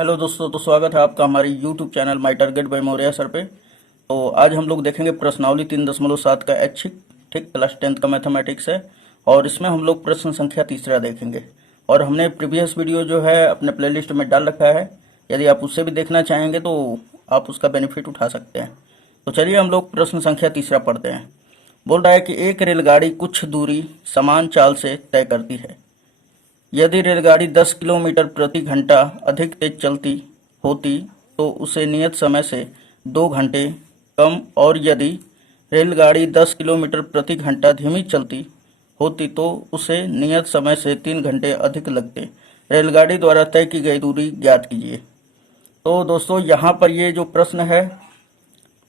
Hello दोस्तों, तो स्वागत है आपका हमारे YouTube channel my target by Maurya sir पे। तो आज हम लोग देखेंगे प्रश्नावली 3.7 का ऐच्छिक, ठीक, क्लास 10th का मैथमेटिक्स है। और इसमें हम लोग प्रश्न संख्या तीसरा देखेंगे। और हमने प्रीवियस वीडियो जो है अपने प्लेलिस्ट में डाल रखा है, यदि आप उससे भी देखना चाहेंगे तो आप उसका बेनिफिट उठा सकते हैं। तो चलिए हम लोग प्रश्न संख्या तीसरा पढ़ते हैं। बोल रहा है कि एक रेलगाड़ी कुछ दूरी समान चाल से तय करती है। यदि रेलगाड़ी 10 किलोमीटर प्रति घंटा अधिक तेज चलती होती तो उसे नियत समय से 2 घंटे कम, और यदि रेलगाड़ी 10 किलोमीटर प्रति घंटा धीमी चलती होती तो उसे नियत समय से 3 घंटे अधिक लगते। रेलगाड़ी द्वारा तय की गई दूरी ज्ञात कीजिए। तो दोस्तों, यहाँ पर ये जो प्रश्न है,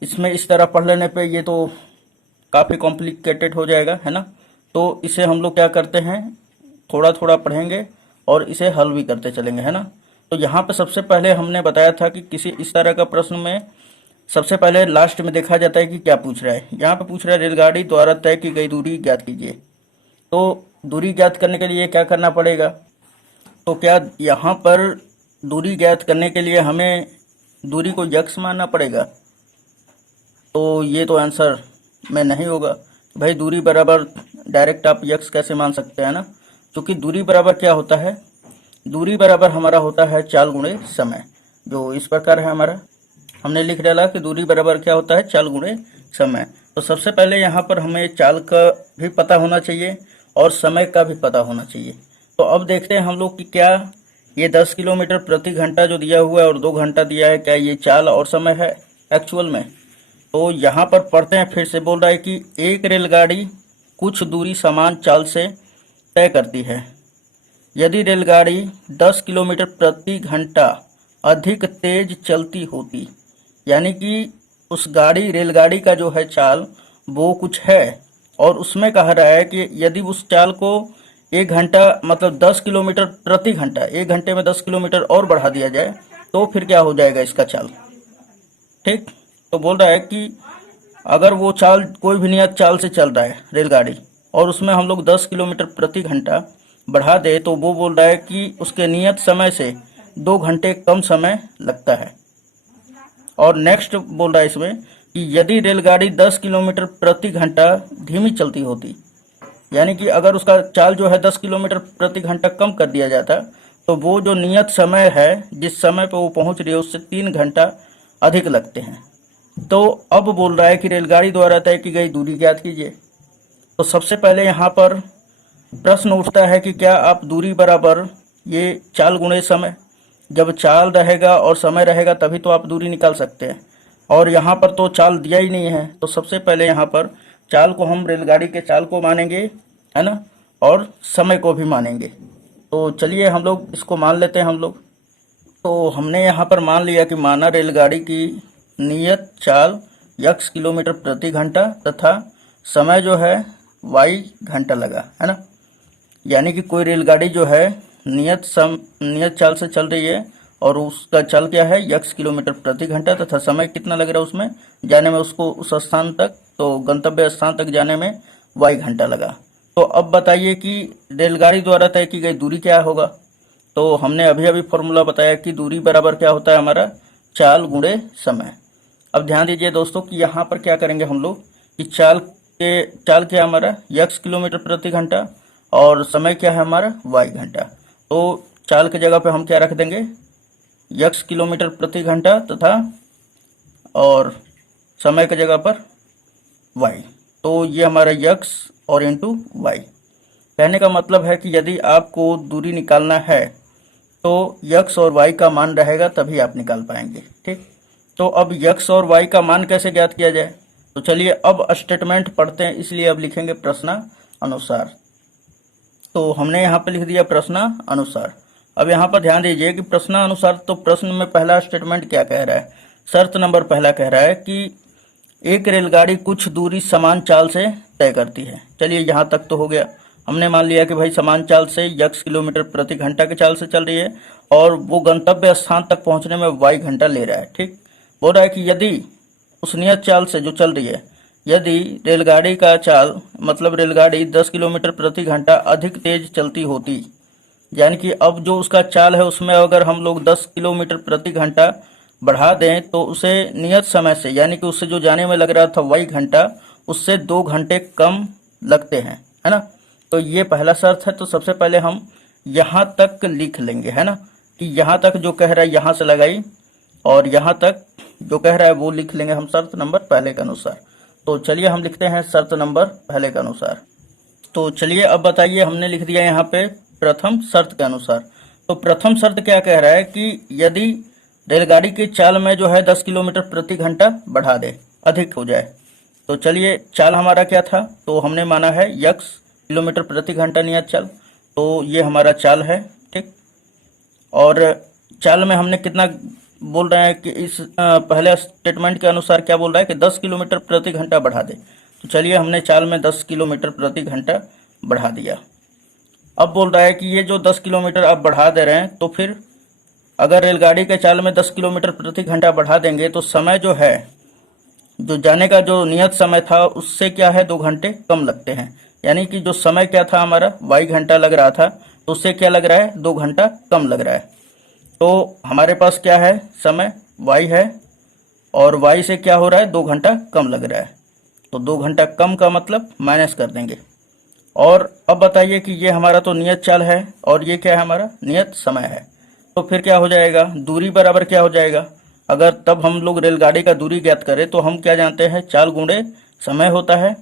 इसमें इस तरह पढ़ लेने पे ये तो काफ़ी कॉम्प्लिकेटेड हो जाएगा, है ना। तो इसे हम लोग क्या करते हैं, थोड़ा थोड़ा पढ़ेंगे और इसे हल भी करते चलेंगे, है ना। तो यहाँ पे सबसे पहले हमने बताया था कि किसी इस तरह का प्रश्न में सबसे पहले लास्ट में देखा जाता है कि क्या पूछ रहा है। यहाँ पे पूछ रहा है रेलगाड़ी द्वारा तय की गई दूरी ज्ञात कीजिए। तो दूरी ज्ञात करने के लिए क्या करना पड़ेगा, तो क्या यहाँ पर दूरी ज्ञात करने के लिए हमें दूरी को यक्स मानना पड़ेगा? तो ये तो आंसर में नहीं होगा भाई। दूरी बराबर डायरेक्ट आप यक्स कैसे मान सकते हैं ना, क्योंकि दूरी बराबर क्या होता है, दूरी बराबर हमारा होता है चाल गुणे समय। जो इस प्रकार है हमारा, हमने लिख डाला कि दूरी बराबर क्या होता है, चाल गुणे समय। तो सबसे पहले यहाँ पर हमें चाल का भी पता होना चाहिए और समय का भी पता होना चाहिए। तो अब देखते हैं हम लोग कि क्या ये 10 किलोमीटर प्रति घंटा जो दिया हुआ है और 2 घंटा दिया है, क्या ये चाल और समय है एक्चुअल में? तो यहाँ पर पढ़ते हैं फिर से। बोल रहा है कि एक रेलगाड़ी कुछ दूरी समान चाल से तय करती है। यदि रेलगाड़ी 10 किलोमीटर प्रति घंटा अधिक तेज चलती होती, यानी कि उस रेलगाड़ी का जो है चाल वो कुछ है, और उसमें कह रहा है कि यदि उस चाल को 1 घंटा मतलब 10 किलोमीटर प्रति घंटा, 1 घंटे में 10 किलोमीटर और बढ़ा दिया जाए तो फिर क्या हो जाएगा इसका चाल, ठीक। तो बोल रहा है कि अगर वो चाल कोई भी नियत चाल से चल रहा है रेलगाड़ी और उसमें हम लोग 10 किलोमीटर प्रति घंटा बढ़ा दे, तो वो बोल रहा है कि उसके नियत समय से 2 घंटे कम समय लगता है। और नेक्स्ट बोल रहा है इसमें कि यदि रेलगाड़ी 10 किलोमीटर प्रति घंटा धीमी चलती होती, यानी कि अगर उसका चाल जो है 10 किलोमीटर प्रति घंटा कम कर दिया जाता, तो वो जो नियत समय है जिस समय पर वो पहुंच रही है उससे 3 घंटा अधिक लगते हैं। तो अब बोल रहा है कि रेलगाड़ी द्वारा तय की गई दूरी ज्ञात कीजिए। तो सबसे पहले यहाँ पर प्रश्न उठता है कि क्या आप दूरी बराबर ये चाल गुणे समय, जब चाल रहेगा और समय रहेगा तभी तो आप दूरी निकाल सकते हैं। और यहाँ पर तो चाल दिया ही नहीं है, तो सबसे पहले यहाँ पर चाल को हम रेलगाड़ी के चाल को मानेंगे, है ना, और समय को भी मानेंगे। तो चलिए हम लोग इसको मान लेते हैं हम लोग। तो हमने यहाँ पर मान लिया कि माना रेलगाड़ी की नियत चाल यक्स किलोमीटर प्रति घंटा तथा समय जो है वाई घंटा लगा, है ना। यानी कि कोई रेलगाड़ी जो है नियत चाल से चल रही है और उसका चाल क्या है, यक्स किलोमीटर प्रति घंटा, तथा समय कितना लग रहा है उसमें जाने में, उसको उस स्थान तक, तो गंतव्य स्थान तक जाने में वाई घंटा लगा। तो अब बताइए कि रेलगाड़ी द्वारा तय की गई दूरी क्या होगा। तो हमने अभी अभी फॉर्मूला बताया कि दूरी बराबर क्या होता है हमारा, चाल गुणे समय। अब ध्यान दीजिए दोस्तों कि यहाँ पर क्या करेंगे हम लोग कि चाल क्या हमारा यक्स किलोमीटर प्रति घंटा और समय क्या है हमारा वाई घंटा। तो चाल की जगह पे हम क्या रख देंगे, यक्स किलोमीटर प्रति घंटा तथा और समय की जगह पर वाई। तो ये हमारा यक्स और इंटू वाई। कहने का मतलब है कि यदि आपको दूरी निकालना है तो यक्स और वाई का मान रहेगा तभी आप निकाल पाएंगे, ठीक। तो अब यक्स और वाई का मान कैसे ज्ञात किया जाए, तो चलिए अब स्टेटमेंट पढ़ते हैं, इसलिए अब लिखेंगे प्रश्न अनुसार। तो हमने यहाँ पे लिख दिया प्रश्न अनुसार। अब यहाँ पर ध्यान दीजिए कि प्रश्न अनुसार, तो प्रश्न में पहला स्टेटमेंट क्या कह रहा है, शर्त नंबर पहला कह रहा है कि एक रेलगाड़ी कुछ दूरी समान चाल से तय करती है। चलिए यहाँ तक तो हो गया, हमने मान लिया कि भाई समान चाल से यक्स किलोमीटर प्रति घंटा के चाल से चल रही है और वो गंतव्य स्थान तक पहुंचने में वाई घंटा ले रहा है, ठीक। बोल रहा है कि यदि उस नियत चाल से जो चल रही है, यदि रेलगाड़ी का चाल मतलब रेलगाड़ी 10 किलोमीटर प्रति घंटा अधिक तेज चलती होती, यानी कि अब जो उसका चाल है उसमें अगर हम लोग 10 किलोमीटर प्रति घंटा बढ़ा दें तो उसे नियत समय से, यानी कि उससे जो जाने में लग रहा था वही घंटा, उससे 2 घंटे कम लगते हैं, है ना। तो ये पहला शर्त है। तो सबसे पहले हम यहाँ तक लिख लेंगे, है ना, कि यहाँ तक जो कह रहा है यहाँ से लगाई, और यहाँ तक जो कह रहा है वो लिख लेंगे हम शर्त नंबर पहले के अनुसार। तो चलिए हम लिखते हैं शर्त नंबर पहले के अनुसार। तो चलिए अब बताइए, हमने लिख दिया यहाँ पे प्रथम शर्त के अनुसार। तो प्रथम शर्त क्या कह रहा है कि यदि रेलगाड़ी की चाल में जो है 10 किलोमीटर प्रति घंटा बढ़ा दे, अधिक हो जाए। तो चलिए चाल हमारा क्या था, तो हमने माना है यक्स किलोमीटर प्रति घंटा नियत चाल। तो ये हमारा चाल है, ठीक। और चाल में हमने कितना बोल रहे हैं कि इस पहले स्टेटमेंट के अनुसार क्या बोल रहा है कि 10 किलोमीटर प्रति घंटा बढ़ा दे। तो चलिए हमने चाल में 10 किलोमीटर प्रति घंटा बढ़ा दिया। अब बोल रहा है कि ये जो 10 किलोमीटर आप बढ़ा दे रहे हैं, तो फिर अगर रेलगाड़ी के चाल में 10 किलोमीटर प्रति घंटा बढ़ा देंगे तो समय जो है, जो जाने का जो नियत समय था उससे क्या है 2 घंटे कम लगते हैं। यानी कि जो समय क्या था हमारा y घंटा लग रहा था, तो उससे क्या लग रहा है 2 घंटा कम लग रहा है। तो हमारे पास क्या है, समय y है, और y से क्या हो रहा है 2 घंटा कम लग रहा है। तो 2 घंटा कम का मतलब माइनस कर देंगे। और अब बताइए कि ये हमारा तो नियत चाल है और ये क्या है हमारा नियत समय है। तो फिर क्या हो जाएगा, दूरी बराबर क्या हो जाएगा। अगर तब हम लोग रेलगाड़ी का दूरी ज्ञात करें तो हम क्या जानते हैं, चाल गुणे समय होता है।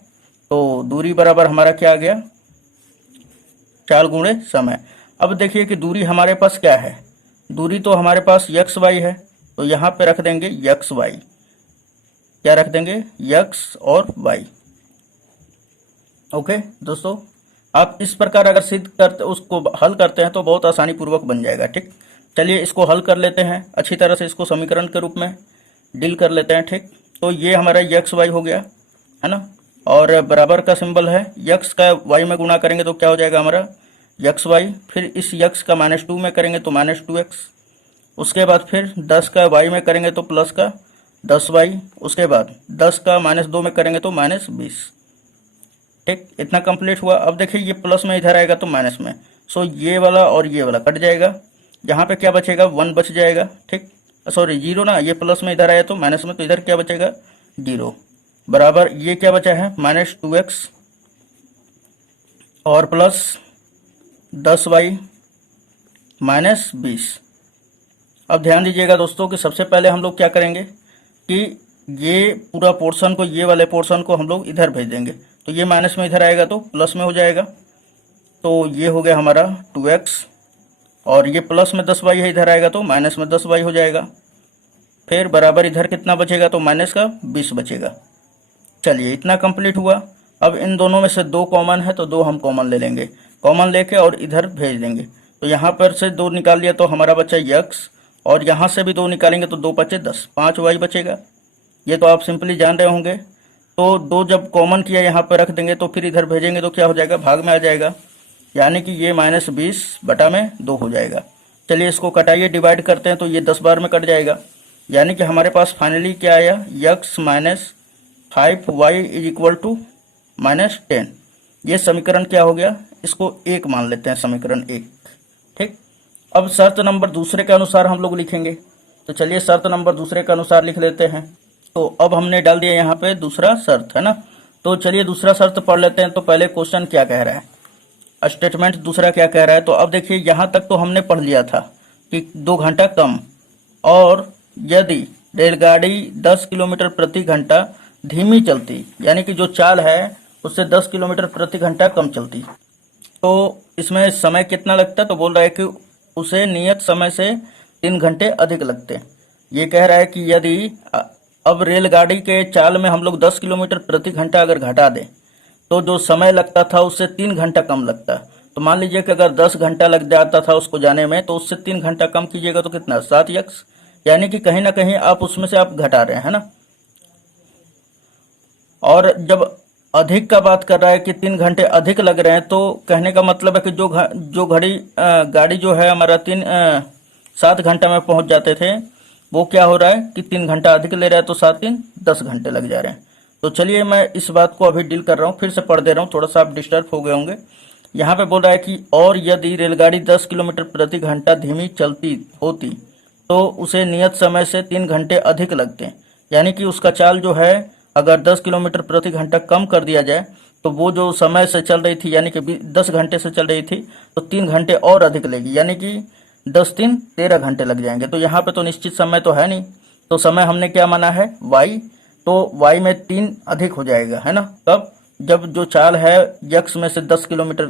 तो दूरी बराबर हमारा क्या आ गया, चाल गुणे समय। अब देखिए कि दूरी हमारे पास क्या है, दूरी तो हमारे पास यक्स वाई है। तो यहाँ पे रख देंगे यक्स वाई, क्या रख देंगे, यक्स और वाई। ओके दोस्तों, आप इस प्रकार अगर सिद्ध करते उसको हल करते हैं तो बहुत आसानी पूर्वक बन जाएगा, ठीक। चलिए इसको हल कर लेते हैं अच्छी तरह से, इसको समीकरण के रूप में डील कर लेते हैं, ठीक। तो ये हमारा यक्स वाई हो गया, है ना, और बराबर का सिंबल है, यक्स का वाई में गुणा करेंगे तो क्या हो जाएगा हमारा यक्स वाई, फिर इस यक्स का -2 में करेंगे तो -2x, उसके बाद फिर 10 का वाई में करेंगे तो प्लस का 10y, उसके बाद 10 का -2 में करेंगे तो -20, ठीक। इतना कंप्लीट हुआ। अब देखिए ये प्लस में इधर आएगा तो माइनस में, सो ये वाला और ये वाला कट जाएगा। यहाँ पे क्या बचेगा, 1 बच जाएगा, ठीक, सॉरी 0 ना, ये प्लस में इधर आया तो माइनस में, तो इधर क्या बचेगा 0, बराबर ये क्या बचा है -2x और प्लस 10y -20। अब ध्यान दीजिएगा दोस्तों कि सबसे पहले हम लोग क्या करेंगे कि ये पूरा पोर्शन को, ये वाले पोर्शन को हम लोग इधर भेज देंगे। तो ये माइनस में इधर आएगा तो प्लस में हो जाएगा। तो ये हो गया हमारा 2x, और ये प्लस में 10y है, इधर आएगा तो माइनस में 10y हो जाएगा। फिर बराबर इधर कितना बचेगा, तो माइनस का 20 बचेगा। चलिए इतना कंप्लीट हुआ। अब इन दोनों में से 2 कॉमन है तो 2 हम कॉमन ले लेंगे, कॉमन लेके और इधर भेज देंगे। तो यहाँ पर से 2 निकाल लिया तो हमारा बचा यक्स, और यहाँ से भी 2 निकालेंगे तो 2 बचे 10, 5y बचेगा। ये तो आप सिंपली जान रहे होंगे। तो 2 जब कॉमन किया यहाँ पर रख देंगे तो फिर इधर भेजेंगे तो क्या हो जाएगा, भाग में आ जाएगा, यानी कि ये -20 बटा में 2 हो जाएगा। चलिए इसको कटाइए, डिवाइड करते हैं तो ये 10 बार में कट जाएगा, यानी कि हमारे पास फाइनली क्या आया, यक्स -5y = -10। ये समीकरण क्या हो गया, इसको 1 मान लेते हैं, समीकरण 1, ठीक। अब शर्त नंबर दूसरे के अनुसार हम लोग लिखेंगे। तो चलिए शर्त नंबर दूसरे के अनुसार लिख लेते हैं। तो अब हमने डाल दिया यहाँ पे दूसरा शर्त, है ना। तो चलिए दूसरा शर्त पढ़ लेते हैं। तो पहले क्वेश्चन क्या कह रहा है, स्टेटमेंट दूसरा क्या कह रहा है। तो अब देखिए यहाँ तक तो हमने पढ़ लिया था कि 2 घंटा कम, और यदि रेलगाड़ी 10 किलोमीटर प्रति घंटा धीमी चलती, यानी कि जो चाल है उससे 10 किलोमीटर प्रति घंटा कम चलती, तो इसमें समय कितना लगता है। तो बोल रहा है कि उसे नियत समय से 3 घंटे अधिक लगते। ये कह रहा है कि यदि अब रेलगाड़ी के चाल में हम लोग 10 किलोमीटर प्रति घंटा अगर घटा दें तो जो समय लगता था उससे 3 घंटा कम लगता। तो मान लीजिए कि अगर 10 घंटा लग जाता था उसको जाने में, तो उससे 3 घंटा कम कीजिएगा तो कितना, 7x, यानी कि कहीं ना कहीं आप उसमें से आप घटा रहे हैं ना। और जब अधिक का बात कर रहा है कि 3 घंटे अधिक लग रहे हैं, तो कहने का मतलब है कि जो गाड़ी जो है हमारा 7 घंटा में पहुंच जाते थे, वो क्या हो रहा है कि 3 घंटा अधिक ले रहा है, तो 7 × 10 घंटे लग जा रहे हैं। तो चलिए मैं इस बात को अभी डील कर रहा हूँ, फिर से पढ़ दे रहा हूँ, थोड़ा सा आप डिस्टर्ब हो गए होंगे। यहाँ पे बोल रहा है कि और यदि रेलगाड़ी 10 किलोमीटर प्रति घंटा धीमी चलती होती तो उसे नियत समय से 3 घंटे अधिक लगते। यानी कि उसका चाल जो है अगर 10 किलोमीटर प्रति घंटा कम कर दिया जाए तो वो जो समय से चल रही थी यानी कि 10 घंटे से चल रही थी तो 3 घंटे और अधिक लेगी, यानी कि 10 3 13 घंटे लग जाएंगे। तो यहाँ पे तो निश्चित समय तो है नहीं, तो समय हमने क्या माना है y, तो y में 3 अधिक हो जाएगा, है ना। कब? जब जो चाल है यक्स में से 10 किलोमीटर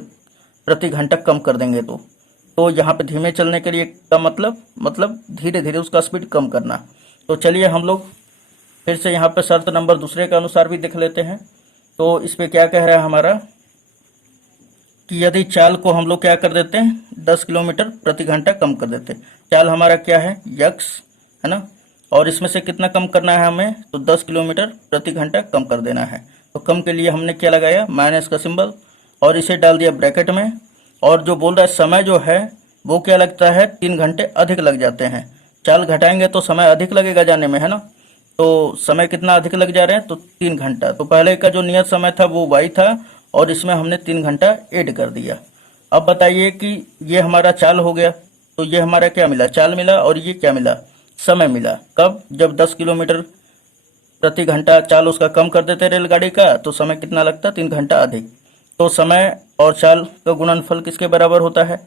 प्रति घंटा कम कर देंगे तो यहाँ पे धीमे चलने के लिए का मतलब धीरे धीरे उसका स्पीड कम करना। तो चलिए हम लोग फिर से यहाँ पे शर्त नंबर दूसरे के अनुसार भी देख लेते हैं। तो इस पे क्या कह रहा है हमारा कि यदि चाल को हम लोग क्या कर देते हैं 10 किलोमीटर प्रति घंटा कम कर देते हैं। चाल हमारा क्या है यक्स, है ना, और इसमें से कितना कम करना है हमें, तो 10 किलोमीटर प्रति घंटा कम कर देना है। तो कम के लिए हमने क्या लगाया माइनस का सिंबल और इसे डाल दिया ब्रैकेट में। और जो बोल रहा है समय जो है वो क्या लगता है 3 घंटे अधिक लग जाते हैं। चाल घटाएंगे तो समय अधिक लगेगा जाने में, है ना। तो समय कितना अधिक लग जा रहे हैं, तो 3 घंटा। तो पहले का जो नियत समय था वो y था और इसमें हमने 3 घंटा ऐड कर दिया। अब बताइए कि ये हमारा चाल हो गया, तो ये हमारा क्या मिला, चाल मिला, और ये क्या मिला, समय मिला। कब? जब 10 किलोमीटर प्रति घंटा चाल उसका कम कर देते रेलगाड़ी का तो समय कितना लगता, 3 घंटा अधिक। तो समय और चाल का गुणनफल किसके बराबर होता है,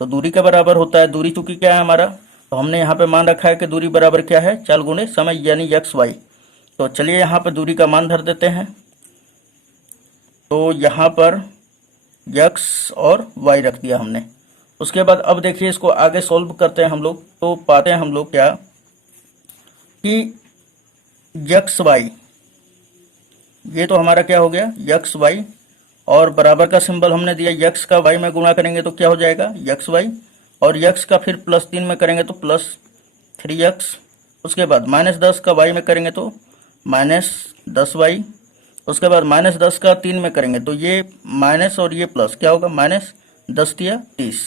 तो दूरी के बराबर होता है। दूरी चूंकि क्या है हमारा, तो हमने यहाँ पे मान रखा है कि दूरी बराबर क्या है, चाल गुणे समय यानी यक्स वाई। तो चलिए यहाँ पे दूरी का मान धर देते हैं। तो यहाँ पर यक्स और वाई रख दिया हमने। उसके बाद अब देखिए इसको आगे सॉल्व करते हैं हम लोग। तो पाते हैं हम लोग क्या कि यक्स वाई, ये तो हमारा क्या हो गया यक्स वाई, और बराबर का सिंबल हमने दिया। यक्स का वाई में गुणा करेंगे तो क्या हो जाएगा यक्स वाई, और यक्स का फिर +3 में करेंगे तो +3x। उसके बाद -10 का वाई में करेंगे तो -10y। उसके बाद -10 का 3 में करेंगे तो ये माइनस और ये प्लस क्या होगा -10 या 30।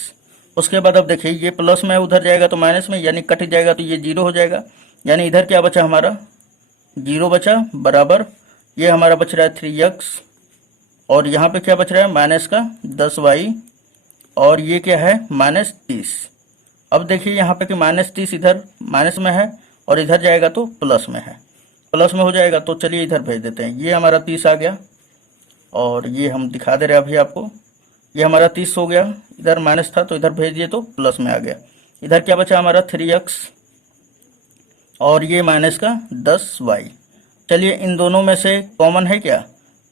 उसके बाद अब देखिए ये प्लस में उधर जाएगा तो माइनस में, यानी कट जाएगा तो ये 0 हो जाएगा। यानी इधर क्या बचा हमारा 0 बचा, बराबर ये हमारा बच रहा है 3x, और यहाँ पे क्या बच रहा है माइनस का 10y, और ये क्या है -30। अब देखिए यहाँ पे कि -30 इधर माइनस में है और इधर जाएगा तो प्लस में है, प्लस में हो जाएगा। तो चलिए इधर भेज देते हैं। ये हमारा 30 आ गया, और ये हम दिखा दे रहे हैं अभी आपको, ये हमारा 30 हो गया। इधर माइनस था तो इधर भेज दिए तो प्लस में आ गया। इधर क्या बचा हमारा 3x, और ये माइनस का 10y। चलिए इन दोनों में से कॉमन है क्या,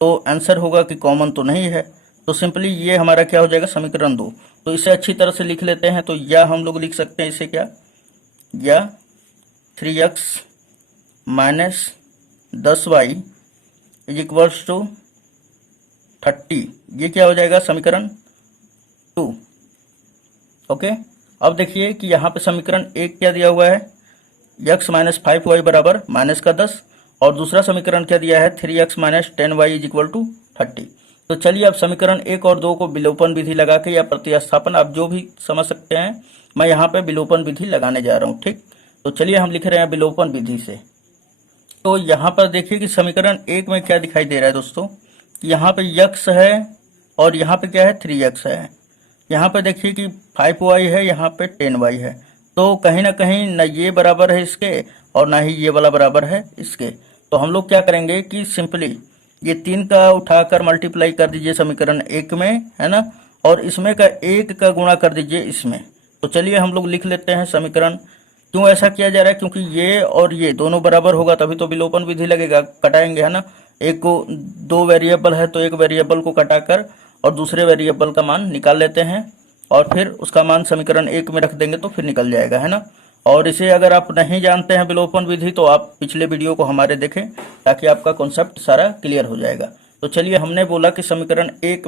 तो आंसर होगा कि कॉमन तो नहीं है। तो सिंपली ये हमारा क्या हो जाएगा समीकरण 2। तो इसे अच्छी तरह से लिख लेते हैं। तो या हम लोग लिख सकते हैं इसे क्या, या 3x minus 10y is equals to 30। ये क्या हो जाएगा समीकरण 2। ओके। अब देखिए कि यहाँ पे समीकरण 1 क्या दिया हुआ है, x माइनस 5y बराबर माइनस का 10, और दूसरा समीकरण क्या दिया है 3x minus 10y is equal to 30। तो चलिए अब समीकरण 1 और 2 को विलोपन विधि लगा के या प्रतिस्थापन, आप जो भी समझ सकते हैं, मैं यहाँ पे विलोपन विधि लगाने जा रहा हूँ। ठीक, तो चलिए हम लिख रहे हैं विलोपन विधि से। तो यहाँ पर देखिए कि समीकरण 1 में क्या दिखाई दे रहा है दोस्तों, यहाँ पे x है और यहाँ पे क्या है 3x है। यहाँ पे देखिए कि 5y है, यहाँ पे 10y है। तो कहीं ना कहीं न ये बराबर है इसके और ना ही ये वाला बराबर है इसके। तो हम लोग क्या करेंगे कि सिंपली ये 3 का उठाकर मल्टीप्लाई कर दीजिए समीकरण 1 में, है ना, और इसमें का 1 का गुणा कर दीजिए इसमें। तो चलिए हम लोग लिख लेते हैं समीकरण। क्यों ऐसा किया जा रहा है, क्योंकि ये और ये दोनों बराबर होगा तभी तो विलोपन विधि लगेगा, कटाएंगे, है ना। एक को 2 वेरिएबल है तो एक वेरिएबल को कटाकर और दूसरे वेरिएबल का मान निकाल लेते हैं, और फिर उसका मान समीकरण 1 में रख देंगे तो फिर निकल जाएगा, है ना। और इसे अगर आप नहीं जानते हैं विलोपन विधि तो आप पिछले वीडियो को हमारे देखें ताकि आपका कॉन्सेप्ट सारा क्लियर हो जाएगा। तो चलिए हमने बोला कि समीकरण 1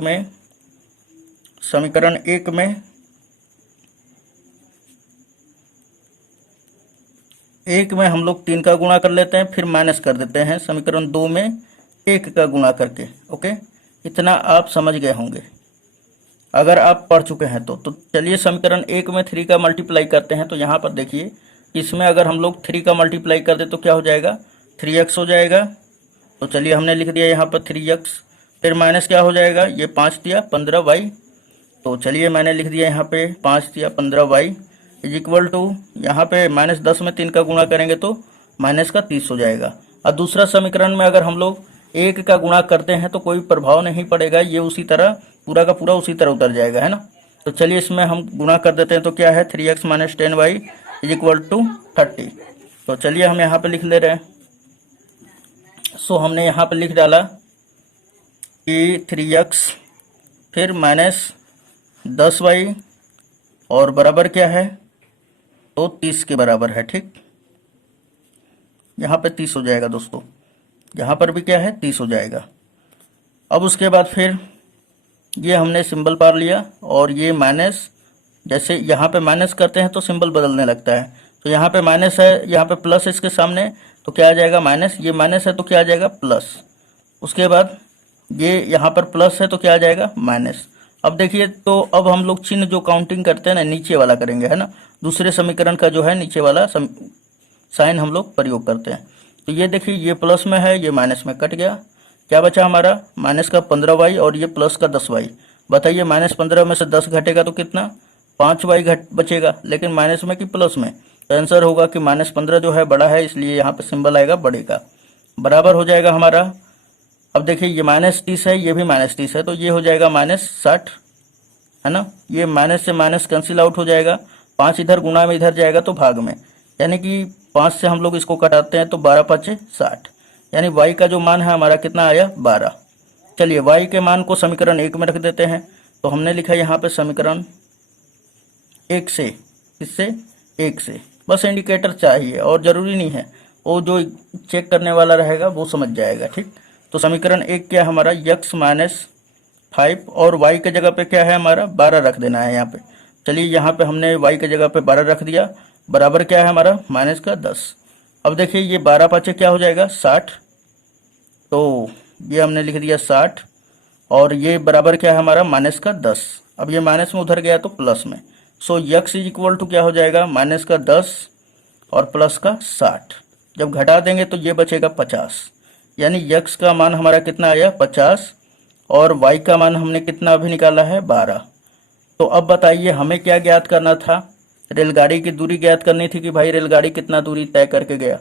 में हम लोग 3 का गुणा कर लेते हैं, फिर माइनस कर देते हैं समीकरण 2 में 1 का गुणा करके। ओके, इतना आप समझ गए होंगे अगर आप पढ़ चुके हैं तो चलिए समीकरण 1 में 3 का मल्टीप्लाई करते हैं। तो यहाँ पर देखिए इसमें अगर हम लोग 3 का मल्टीप्लाई कर दे तो क्या हो जाएगा 3x हो जाएगा। तो चलिए हमने लिख दिया यहाँ पर 3x, फिर माइनस क्या हो जाएगा, ये 5 दिया 15y, तो चलिए मैंने लिख दिया यहाँ पे 5 या 15y इज इक्वल टू, यहाँ पे -10 में 3 का गुणा करेंगे तो माइनस का 30 हो जाएगा। और दूसरा समीकरण में अगर हम लोग 1 का गुणा करते हैं तो कोई प्रभाव नहीं पड़ेगा, ये उसी तरह पूरा का पूरा उसी तरह उतर जाएगा, है ना। तो चलिए इसमें हम गुणा कर देते हैं, तो क्या है 3x - 10y is equal to 30। तो चलिए हम यहाँ पे लिख ले रहे हैं। सो हमने यहाँ पे लिख डाला कि 3x फिर -10y और बराबर क्या है, तो 30 के बराबर है। ठीक, यहाँ पे 30 हो जाएगा दोस्तों, यहाँ पर भी क्या है 30 हो जाएगा। अब उसके बाद फिर ये हमने सिंबल पार लिया और ये माइनस, जैसे यहाँ पे माइनस करते हैं तो सिंबल बदलने लगता है। तो यहाँ पे माइनस है, यहाँ पे प्लस इसके सामने, तो क्या आ जाएगा माइनस, ये माइनस है तो क्या आ जाएगा प्लस। उसके बाद ये यहाँ पर प्लस है तो क्या आ जाएगा माइनस। अब देखिए, तो अब हम लोग चिन्ह जो काउंटिंग करते हैं ना, नीचे वाला करेंगे, है ना। दूसरे समीकरण का जो है नीचे वाला साइन हम लोग प्रयोग करते हैं। तो ये देखिए, ये प्लस में है, ये माइनस में कट गया, क्या बचा हमारा माइनस का 15y और ये प्लस का 10y। बताइए -15 में से 10 घटेगा तो कितना, 5y बचेगा, लेकिन माइनस में कि प्लस में। तो आंसर होगा कि -15 जो है बड़ा है, इसलिए यहाँ पे सिंबल आएगा बड़े का, बराबर हो जाएगा हमारा। अब देखिए ये -30 है, ये भी -30 है, तो ये हो जाएगा -60, है ना। ये माइनस से माइनस कैंसिल आउट हो जाएगा, 5 इधर गुणा में इधर जाएगा तो भाग में, यानी कि 5 से हम लोग इसको कटाते हैं तो 12 × 5 = 60, यानी y का जो मान है हमारा कितना आया 12। चलिए y के मान को समीकरण 1 में रख देते हैं। तो हमने लिखा यहाँ पे समीकरण 1 से, किससे 1 से, बस इंडिकेटर चाहिए और ज़रूरी नहीं है, वो जो चेक करने वाला रहेगा वो समझ जाएगा। ठीक, तो समीकरण 1 क्या है हमारा, x - 5 और y के जगह पे क्या है हमारा 12 रख देना है यहाँ पे। चलिए यहाँ पे हमने y के जगह पे 12 रख दिया, बराबर क्या है हमारा माइनस का 10। अब देखिए ये 12 × 5 क्या हो जाएगा 60, तो ये हमने लिख दिया 60 और ये बराबर क्या है हमारा माइनस का 10। अब ये माइनस में उधर गया तो प्लस में, सो x इज इक्वल टू क्या हो जाएगा माइनस का 10 और प्लस का 60। जब घटा देंगे तो ये बचेगा 50, यानी x का मान हमारा कितना आया 50 और y का मान हमने कितना अभी निकाला है 12। तो अब बताइए हमें क्या ज्ञात करना था, रेलगाड़ी की दूरी ज्ञात करनी थी कि भाई रेलगाड़ी कितना दूरी तय करके गया।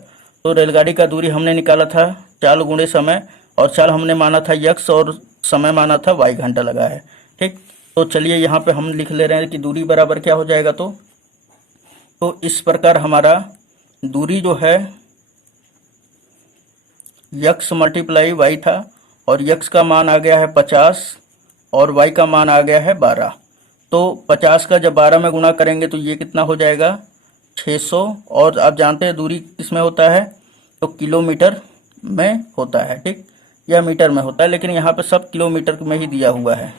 तो रेलगाड़ी का दूरी हमने निकाला था चाल गुणे समय, और चाल हमने माना था x और समय माना था y, घंटा लगा है। ठीक, तो चलिए यहाँ पे हम लिख ले रहे हैं कि दूरी बराबर क्या हो जाएगा, तो इस प्रकार हमारा दूरी जो है x × y था और x का मान आ गया है 50 और y का मान आ गया है 12। तो 50 का जब 12 में गुणा करेंगे तो ये कितना हो जाएगा 600, और आप जानते हैं दूरी किसमें होता है, तो किलोमीटर में होता है। ठीक, या मीटर में होता है, लेकिन यहाँ पे सब किलोमीटर में ही दिया हुआ है।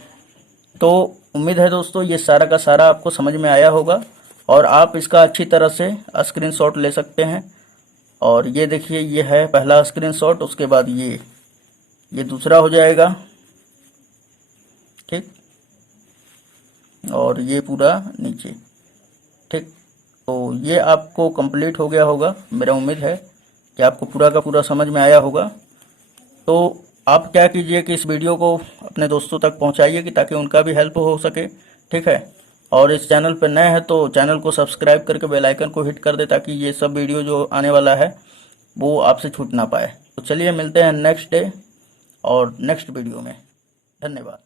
तो उम्मीद है दोस्तों ये सारा का सारा आपको समझ में आया होगा और आप इसका अच्छी तरह से स्क्रीनशॉट ले सकते हैं। और ये देखिए ये है पहला स्क्रीनशॉट, उसके बाद ये दूसरा हो जाएगा। ठीक, और ये पूरा नीचे। ठीक, तो ये आपको कंप्लीट हो गया होगा, मेरा उम्मीद है कि आपको पूरा का पूरा समझ में आया होगा। तो आप क्या कीजिए कि इस वीडियो को अपने दोस्तों तक पहुंचाइए कि ताकि उनका भी हेल्प हो सके। ठीक है, और इस चैनल पर नए हैं तो चैनल को सब्सक्राइब करके बेल आइकन को हिट कर दे, ताकि ये सब वीडियो जो आने वाला है वो आपसे छूट ना पाए। तो चलिए मिलते हैं नेक्स्ट डे और नेक्स्ट वीडियो में। धन्यवाद।